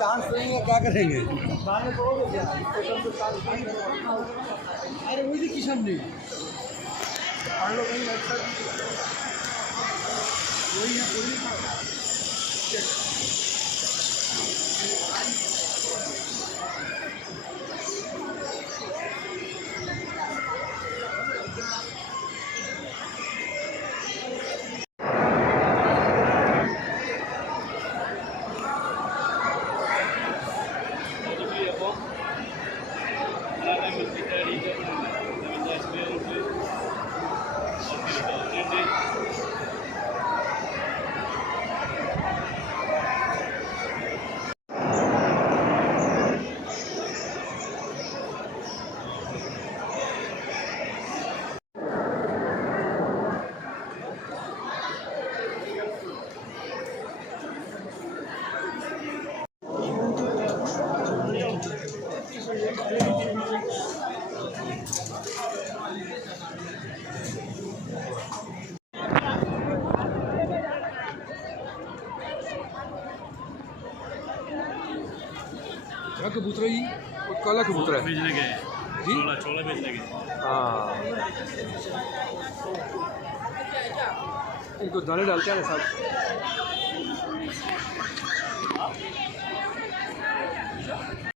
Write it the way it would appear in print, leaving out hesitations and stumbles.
चांस नहीं है, क्या करेंगे? अरे वही की सामने वही है क्या कबूतर है जी? वो काला कबूतर है बेचने गए जी। छोला बेचने गए। हाँ, इनको दाने डालते हैं ना साहब।